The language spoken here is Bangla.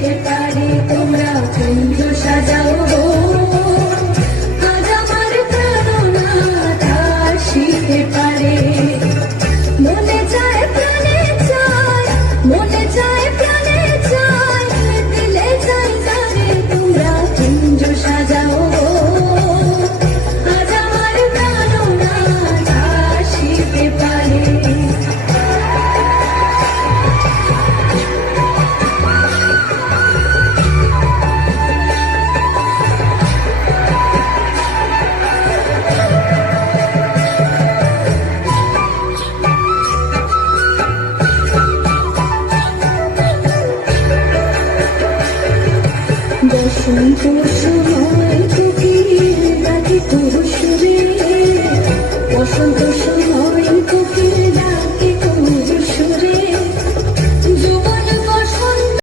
শিখতে পারে তোমরা কুঞ্জ সাজাও গো। আজ আমার প্রাণনা তার শিখতে পারে। মনে চায় প্রাণে চায়, মনে চায় প্রাণে চায়, দিলে চাই জানে তোমরা কুঞ্জ সাজাও গো। আজ আমার প্রাণনা তার শিখতে পারে। বসন্ত সময় কোকিল ডাকে তোর সুরে, বসন্ত